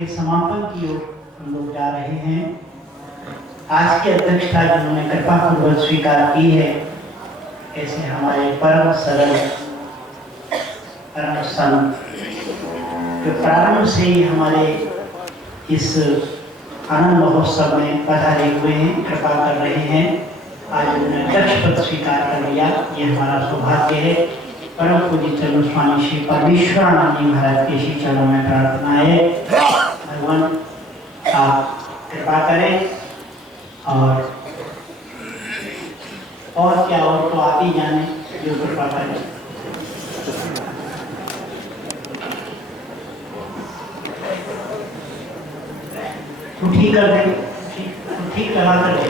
समापन की ओर हम लोग जा रहे हैं। आज की अध्यक्षता जिन्होंने कृपापूर्वक स्वीकार की है, ऐसे हमारे परम सरल परम संत जो प्रारंभ से ही हमारे इस आनंद महोत्सव में पधारे हुए हैं, कृपा कर रहे हैं। आज उन्होंने अध्यक्ष पद स्वीकार कर लिया, ये हमारा सौभाग्य है। परम पूज्य चरण स्वामी श्री परमेश्वरानंद जी महाराज के श्री चरणों में प्रार्थना है, भगवान आप कृपा करें। और क्या, और तो आप ही जाने जो कृपा करें। तो ठीक कर दें, ठीक करा कर दें।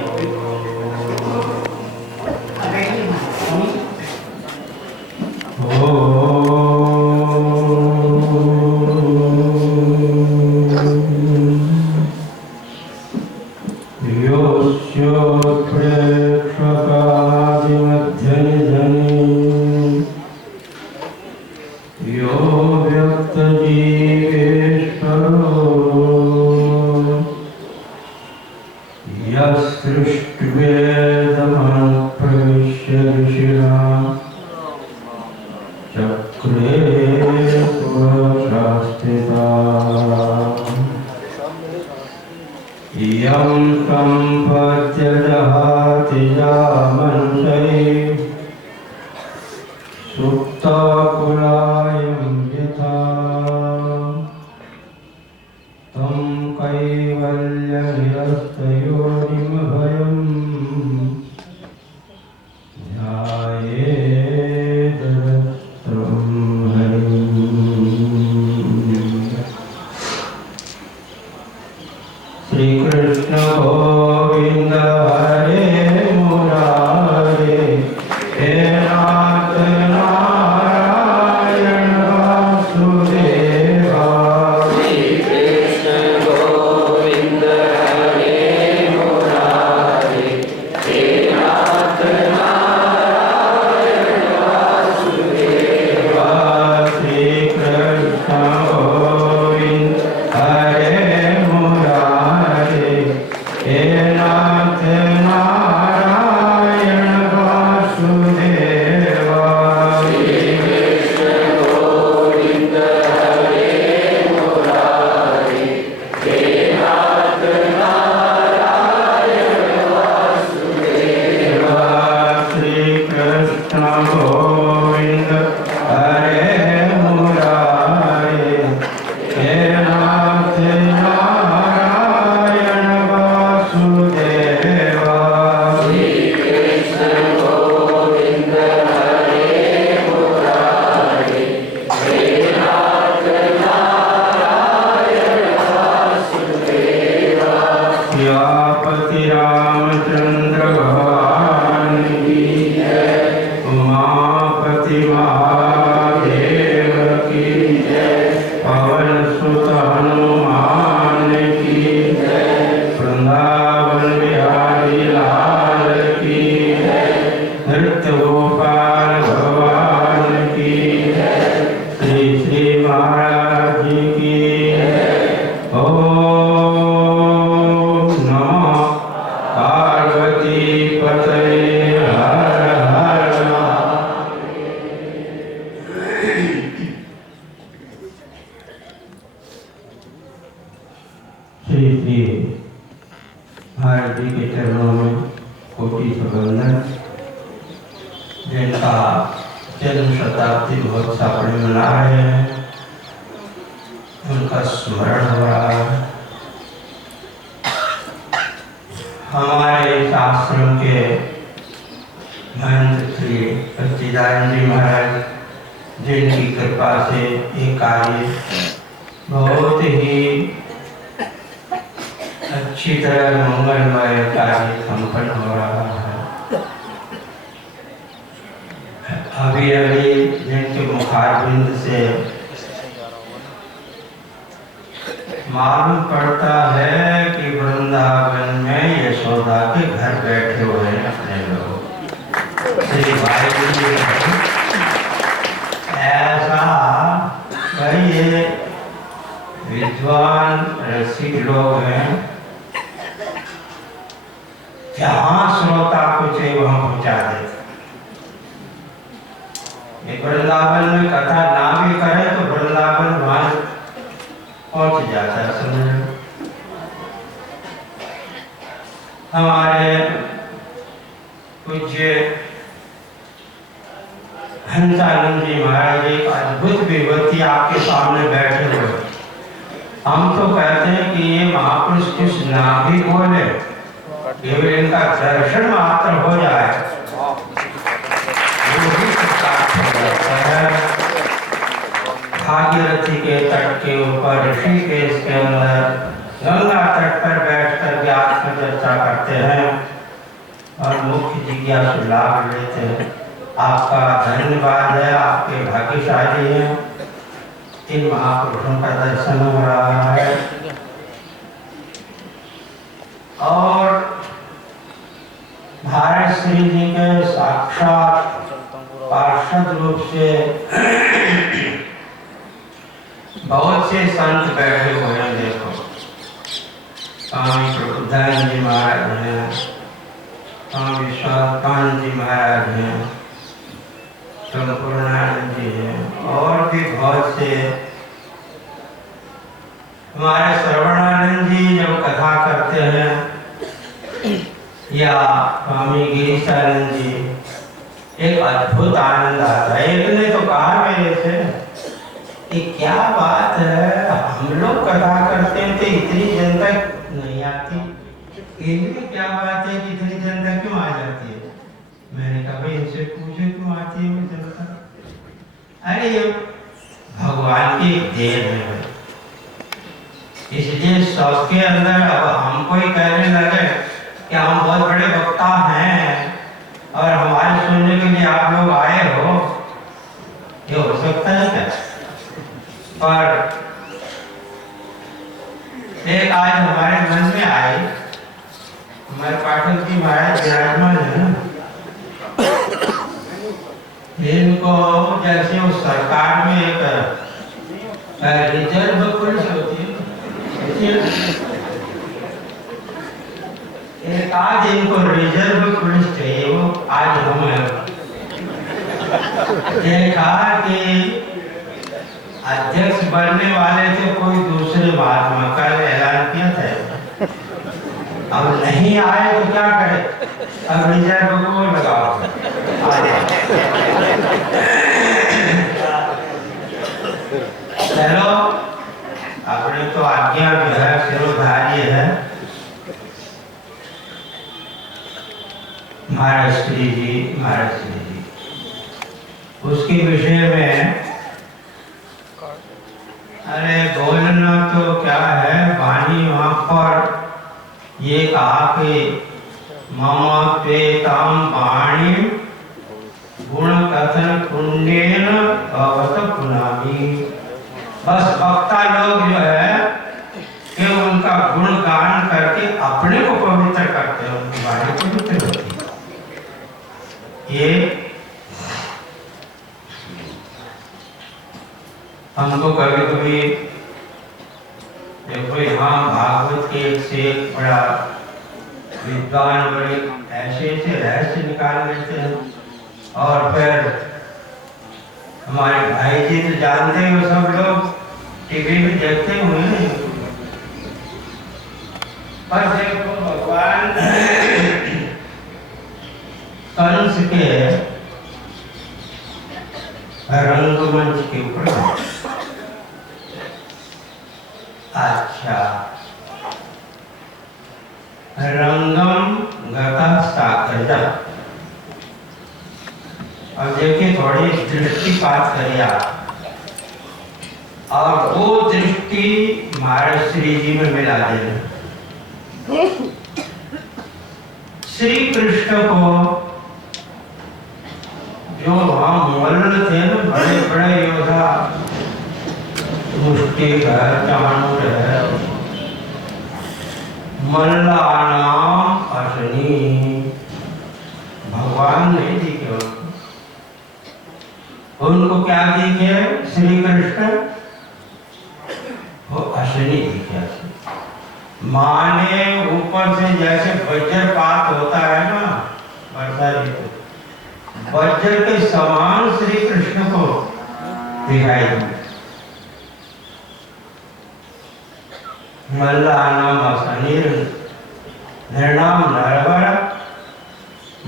मालूम पड़ता है कि वृंदावन में यशोदा के घर बैठे हुए हैं अपने लोग। श्री भाई ऐसा ये विद्वान रसिक लोग हैं, जहां श्रोता को चाहिए वहां पहुंचा देते। वृंदावन में कथा ना भी करे तो वृंदावन वहां पहुंच जाता है। समझ लो, हमारे पूज्य हंसानंद जी महाराज एक अद्भुत विभूति आपके सामने बैठे हुए। हम तो कहते हैं कि ये महापुरुष कुछ ना भी बोले, केवल इनका दर्शन मात्र हो जाए, भागीरथी के तट के ऊपर, ऋषिकेश के अंदर, गंगा तट पर बैठकर के आत्मचर्चा करते हैं और मुख्य जिज्ञासु लाभ लेते हैं। आपका धन्यवाद है, आपके भाग्यशाली हैं, इन महापुरुषों का दर्शन हो रहा है। और भारत श्री जी के साक्षात पार्षद रूप से बहुत से संत बैठे हुए हैं। देखो, स्वामी प्रबुद्धानंद जी महाराज हैं, स्वामी विश्वात्मानंद जी महाराज हैं, संपूर्णानंद जी हैं, और भी बहुत से। हमारे श्रवणानंद जी जब कथा करते हैं, या स्वामी गिरीशानंद जी, एक अद्भुत आनंद आता है। एक ने तो कहा मेरे से, ये क्या बात है, हम लोग कथा करते हैं तो इतनी जनता नहीं आती, इनकी क्या बात है कि इतनी जनता क्यों आ जाती है? मैंने कहा भाई इनसे पूछो क्यों आती है वो जनता। अरे ये भगवान की देन है, इसलिए सबके अंदर अब हमको ही कहने लगे कि हम बहुत बड़े वक्ता हैं और हमारे सुनने के लिए आप लोग आए हो, ये हो सकता है क्या? पर एक आज हमारे मन में आई, हमारे पाठक जी महाराज विराजमान है, इनको जैसे उस सरकार में एक रिजर्व पुलिस होती है, एक आज इनको रिजर्व पुलिस चाहिए, वो आज हम देखा कि अध्यक्ष बनने वाले थे कोई दूसरे महात्मा, कल ऐलान किया था, अब नहीं आए तो क्या करे, अब रिजर्व को लगाओ। चलो, अपने तो आज्ञा जो है सिरोधार्य है। महाराज श्री जी उसके विषय में अरे बोलना तो क्या है, वाणी वहां पर ये कहा कि मम पेताम वाणी गुण कथन पुण्येन भवत पुनामी। बस वक्ता लोग जो है कि उनका गुणगान करके अपने को पवित्र करते हैं, उनकी वाणी पवित्र होती है। ये हमको कभी कभी देखो यहाँ भागवत के एक से एक बड़ा विद्वान बड़े ऐसे ऐसे रहस्य निकाल लेते हैं, और फिर हमारे भाई जी तो जानते हो, सब लोग टीवी में देखते हुए हैं। पर देखो भगवान कंस के रंगमंच के ऊपर, अच्छा, रंगम गता साकरजा। अब देखिए थोड़ी दृष्टिपात करिए आप, और वो दृष्टि महाराज श्री जी में मिला देना। श्री कृष्ण को जो हम मल्ल थे ना, बड़े बड़े योद्धा, मुष्टिधर, चाणूर है, मल्लानाम अशनी, भगवान नहीं दिखे उनको क्या दिखे? श्री कृष्ण वो अशनी वर्षणी दिखा। माँ ने ऊपर से जैसे वज्रपात होता है ना वर्षा ऋतु, वज्र के समान श्री कृष्ण को दिखाई दी। मल्लानाम असनीर निर्णाम नरवर।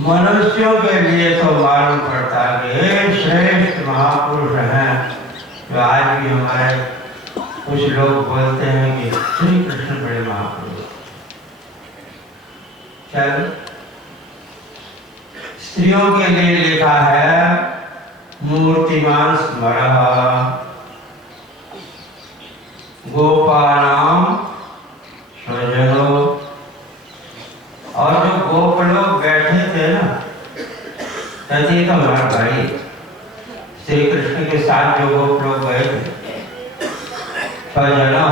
मनुष्यों के लिए तो मालूम पड़ता है कि श्रेष्ठ महापुरुष हैं। तो आज भी हमारे कुछ लोग बोलते हैं कि श्री कृष्ण बड़े महापुरुष। चल, स्त्रियों के लिए लिखा है मूर्तिमान स्मरः गोपानाम स्वजनो। और जो गोप लोग बैठे थे ना, तथी तो हमारे भाई श्री कृष्ण के साथ जो गोप लोग गए थे, स्वजना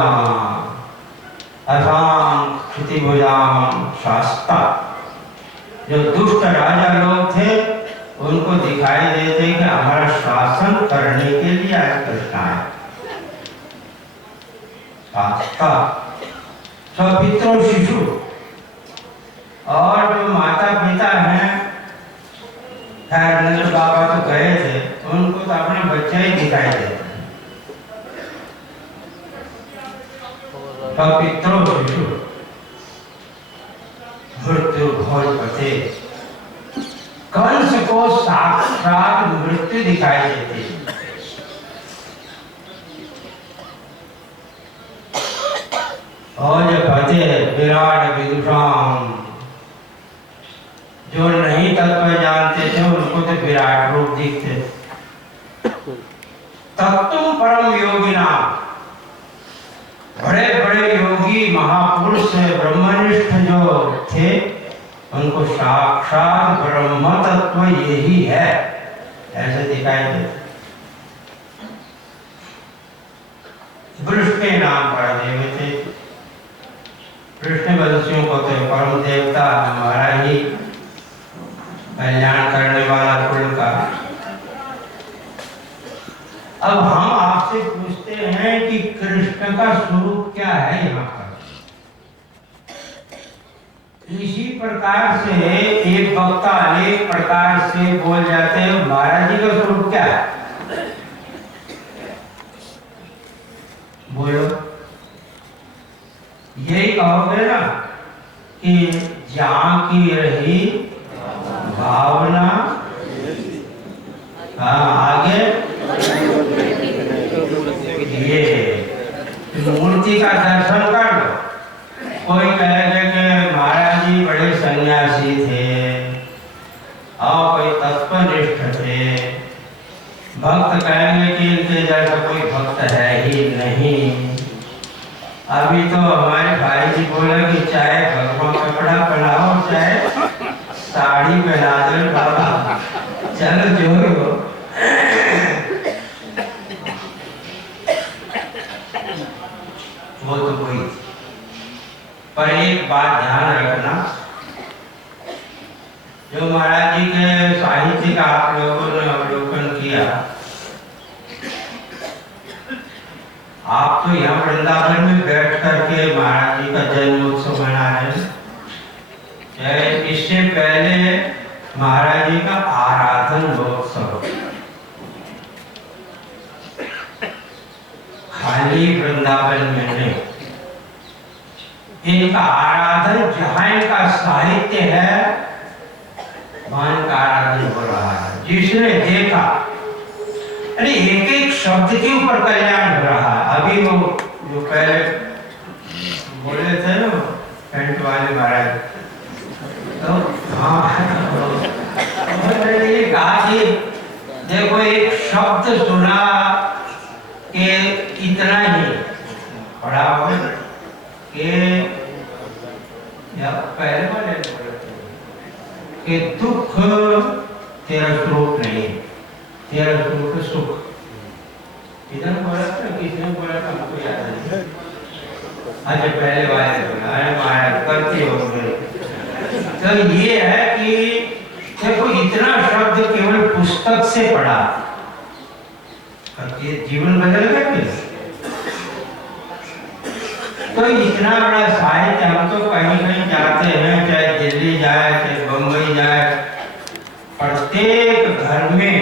अथाम क्षितिभुजाम शास्ता। जो दुष्ट राजा लोग थे उनको दिखाई देते कि हमारा शासन करने के लिए आज कृष्ण आए। शास्ता स्वपित्रो शिशु। और जो माता पिता हैं, खैर नंद बाबा तो गए थे, उनको तो अपना बच्चा ही दिखाई देता है। स्वपित्रो शिशु मृत्यु भोज पते। कंस को साक्षात मृत्यु दिखाई देती है। और ये पते विराट विदुषाम। जो नहीं तत्व जानते थे उनको तो विराट रूप दिखते। तत्व परम योगिना। बड़े बड़े योगी महापुरुष ब्रह्मनिष्ठ जो थे उनको साक्षात ब्रह्म तत्व यही है ऐसे दिखाई देते। वृष्णि नाम पर देवते। कृष्णवंशियों को तो परम देवता हमारा ही कल्याण करने वाला कुल का। अब हम आपसे पूछते हैं कि कृष्ण का स्वरूप क्या है यहाँ पर। इसी प्रकार से एक वक्ता अनेक प्रकार से बोल जाते हैं महाराज जी का स्वरूप क्या है। बोलो, यही कहोगे ना कि जहाँ की रही भावना। आगे ये मूर्ति का दर्शन कर लो। कोई कहेगा कि महाराज जी बड़े सन्यासी थे और कोई तत्वनिष्ठ थे। भक्त कहेंगे कि इनके जैसा कोई भक्त है ही नहीं। अभी तो हमारे भाई जी बोले कि चाहे भगवान कपड़ा पहनाओ चाहे साड़ी पहना दो बाबा, चलो जो हो। वो तो कोई, पर एक बात ध्यान रखना, जो महाराज जी के साहित्य का आप लोगों ने अवलोकन किया, आप तो यहाँ वृंदावन में बैठ करके महाराज जी का जन्मोत्सव मना रहे हैं। इससे पहले महाराज जी का आराधन महोत्सव खाली वृंदावन में नहीं, इनका आराधन जहाँ इनका साहित्य है वहाँ इनका आराधन हो रहा है। जिसने देखा, अरे एक एक शब्द के ऊपर कल्याण हो रहा है। अभी वो जो पहले बोले थे ना पेंट वाले महाराज, तो हाँ ये कहा कि देखो एक शब्द सुना कि इतना ही पढ़ा हो कि पहले वाले कि दुख तेरा स्वरूप नहीं, तेरा स्वरूप है सुख। इधर बोला था, किसने बोला था हमको याद नहीं। अच्छा पहले वाले बोला, अरे महाराज करते हो गए। तो ये है कि देखो इतना शब्द केवल पुस्तक से पढ़ा, ये जीवन बदल गया। तो इतना बड़ा साहित्य, हम तो कहीं कहीं जाते हैं, चाहे दिल्ली जाए चाहे बम्बई जाए, प्रत्येक घर में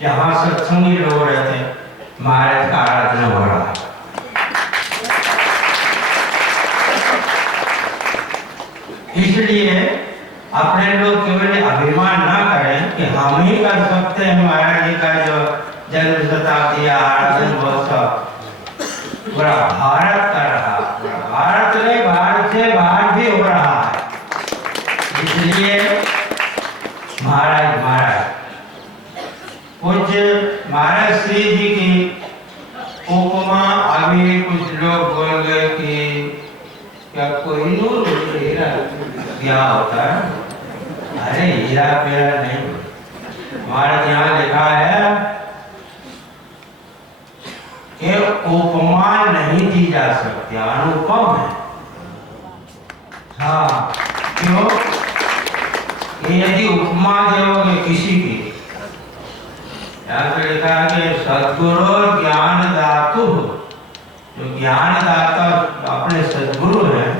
जहाँ सत्संगी लोग रहते हैं महाराज का आराधना हो रहा है। इसलिए अपने लोग केवल अभिमान ना करें कि हम ही कर सकते हैं महाराज जी का जो जन्म शताब्दी आराधन महोत्सव, पूरा भारत कर रहा, पूरा भारत नहीं, भारत से बाहर भी हो रहा है। इसलिए महाराज पूज्य महाराज श्री जी की उपमा, अभी कुछ लोग बोल गए कि क्या कोई नूर हीरा क्या होता है? अरे हीरा पेरा नहीं, महाराज यहाँ लिखा है कि उपमा नहीं दी जा सकती, अनुपम है। हाँ, क्यों? यदि उपमा दोगे किसी की, यहाँ पे लिखा है कि सद्गुरु ज्ञान दातु, जो ज्ञान दाता अपने सद्गुरु हैं,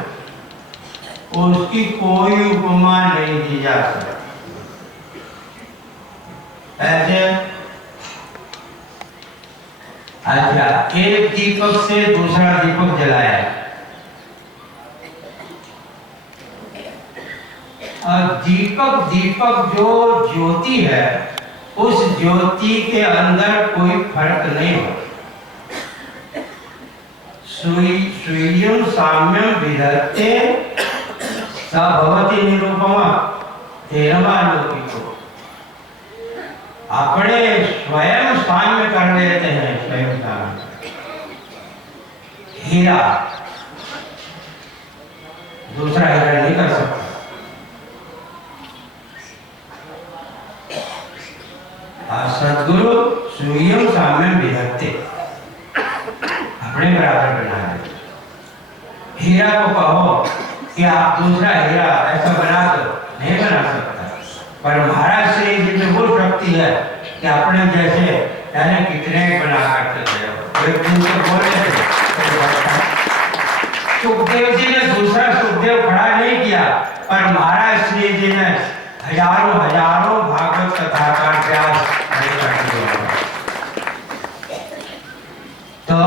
उसकी कोई उपमा नहीं दी जा सकती। ऐसे अच्छा, एक दीपक से दूसरा दीपक जलाया और दीपक जो ज्योति है, उस ज्योति के अंदर कोई फर्क नहीं हो। स्वीयं साम्यं विधत्ते स भवति निरुपमा तेरहवां लौकिको। अपने स्वयं साम्य कर लेते हैं, स्वयं साम्य। हीरा दूसरा हीरा नहीं कर सकता। सद्गुरु स्वयं साम्य विधत्ते, अपने बराबर बना दे। हीरा को कहो कि आप दूसरा हीरा ऐसा बना दो, नहीं बना सकता। पर महाराज श्री जी में वो शक्ति है कि अपने जैसे यानी कितने बना करते थे। एक दिन तो बोले थे, सुखदेव जी ने दूसरा सुखदेव खड़ा नहीं किया, पर महाराज श्री जी ने हजारों भागवत कथा का प्रयास कर दिया। तो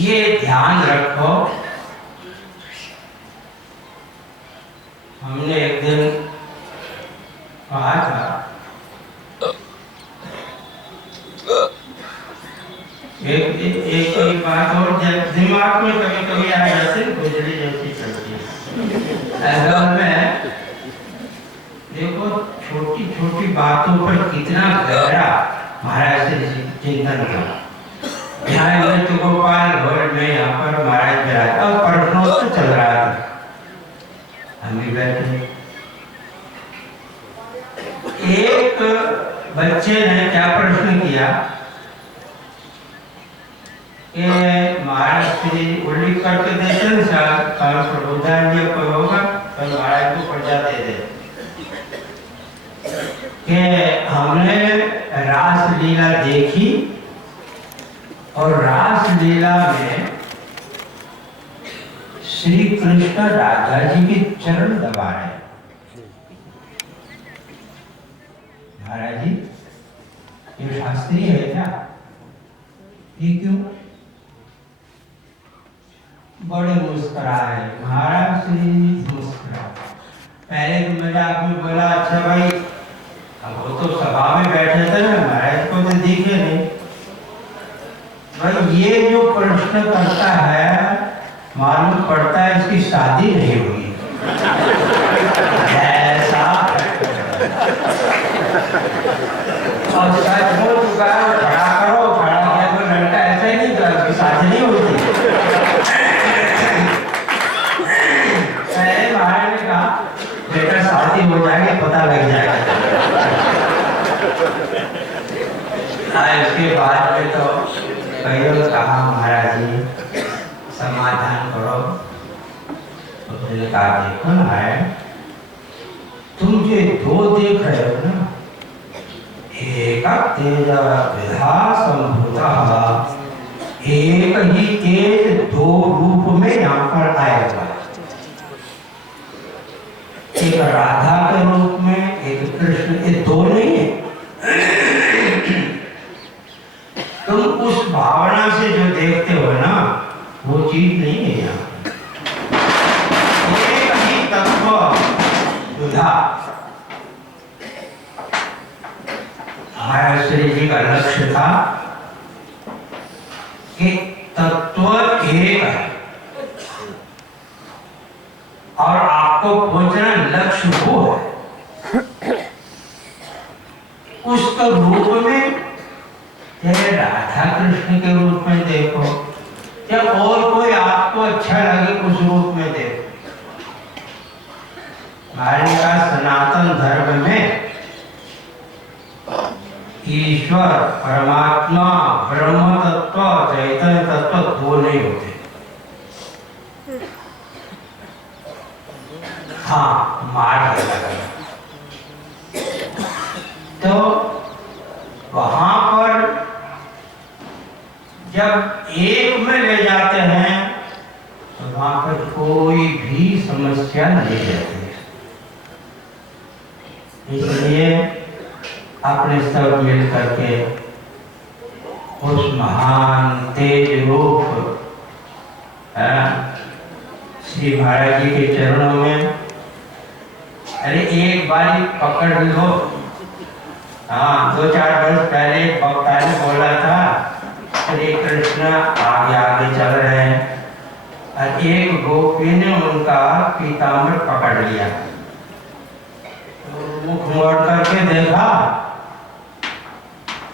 ये ध्यान रखो। हमने एक दिन कहा था, एक बात और दिमाग में कभी कभी आ जाती है, गुजरी जैसी चलती है। ऐसा में देखो छोटी छोटी बातों पर कितना गहरा महाराज से चिंतन था। यहाँ मृत्यु गोपाल भवन में यहाँ पर महाराज विराज और प्रश्नोत्तर चल रहा था, हम भी बैठे। एक बच्चे ने क्या प्रश्न किया कि महाराज श्री उल्लेख करके देते हैं सर, प्रबोधन जी कोई होगा तो महाराज को प्रजा दे दे कि हमने रास लीला देखी और रास लीला में श्री कृष्ण राधा जी के चरण दबा रहे। महाराज जी ये शास्त्रीय है क्या? ये क्यों? बड़े मुस्कुराए महाराज श्री मुस्कुराए। पहले तो मजाक में बोला, अच्छा भाई अब वो तो सभा में बैठे थे ना, महाराज को तो दिखे नहीं। भाई ये जो प्रश्न करता है मालूम पड़ता है इसकी शादी नहीं हुई। ऐसा और सच बोल चुका है, खड़ा करो, खड़ा किया तो लड़का ऐसा ही नहीं कर, इसकी शादी नहीं होती। पहले महाराज ने कहा बेटा शादी हो जाएगी, पता लग जाएगा। इसके बाद में तो कईयों कहा महाराज जी समाधान करो। तो उसने कहा देखो ना तुम जो दो देख रहे हो ना, एक तेज विधा संभूता एक ही तेज दो रूप में यहाँ पर आएगा, एक राधा के रूप में, एक कृष्ण, ये दो नहीं है। तुम उस भावना से जो देखते हो ना, वो चीज नहीं है यहाँ। एक ही तत्व दुधा। हमारे श्री जी का लक्ष्य था कि तत्व एक है और आपको पहुंचना लक्ष्य वो है। उसके रूप में, चाहे राधा कृष्ण के रूप में देखो या और कोई आपको अच्छा लगे उस रूप में देखो। हमारे का सनातन धर्म में ईश्वर, परमात्मा, ब्रह्म तत्व, चैतन्य तत्व दो नहीं होते। हाँ, मार्ग अलग। तो वहां पर जब एक में ले जाते हैं तो वहां पर कोई भी समस्या नहीं रहती। इसलिए अपने सब मिल करके उस महान तेज रूप श्री महाराज जी के चरणों में, अरे एक बारी पकड़ लो। हाँ, 2-4 वर्ष पहले वक्ता ने बोला था श्री कृष्ण आगे आगे चल रहे हैं और एक गोपी ने उनका पीताम्बर पकड़ लिया। तो मुख मोड़ करके देखा,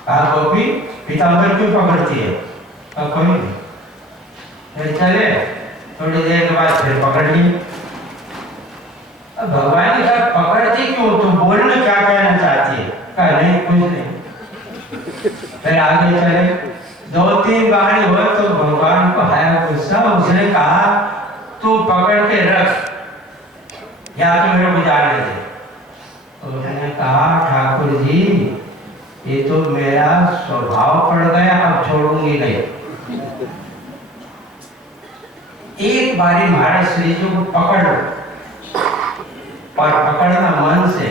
कहा गोपी पीताम्बर क्यों पकड़ती है? कोई नहीं। फिर चले, थोड़ी देर के बाद फिर पकड़ ली। अब भगवान ने कहा पकड़ती क्यों, तो बोलना क्या कहना चाहती है? कहा नहीं, कुछ नहीं। फिर आगे चले, 2-3 बार हुआ तो भगवान को आया गुस्सा। उसने कहा तू पकड़ के रख या तो मेरे को जाने दे। तो उसने कहा ठाकुर जी ये तो मेरा स्वभाव पड़ गया, अब छोड़ूंगी नहीं। एक बारी महाराज श्री जी को पकड़ लो और पकड़ना मन से,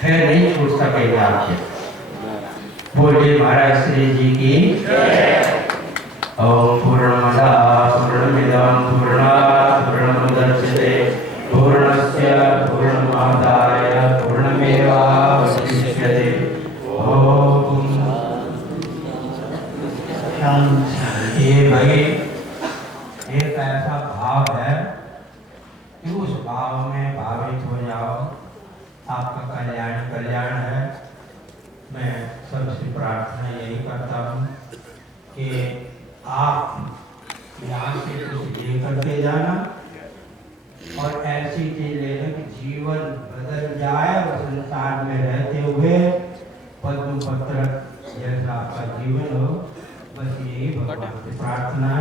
फिर नहीं छूट सकेगा आपसे। बोलिए महाराज श्री जी की ओम पूर्णमदा पूर्णमिदं पूर्णात् पूर्णमुदच्यते पूर्णस्य पूर्णमादाय पूर्णमेवावशिष्यते। ओम ये भाई एक ऐसा भाव है कि उस भाव में भावित हो जाओ, आपका कल्याण है। मैं सबसे प्रार्थना यही करता हूँ कि आप यहाँ से कुछ ले करके जाना और ऐसी चीज लेना कि जीवन बदल जाए और संसार में रहते हुए पद्म पत्र जैसा आपका जीवन हो। बस यही भगवान से प्रार्थना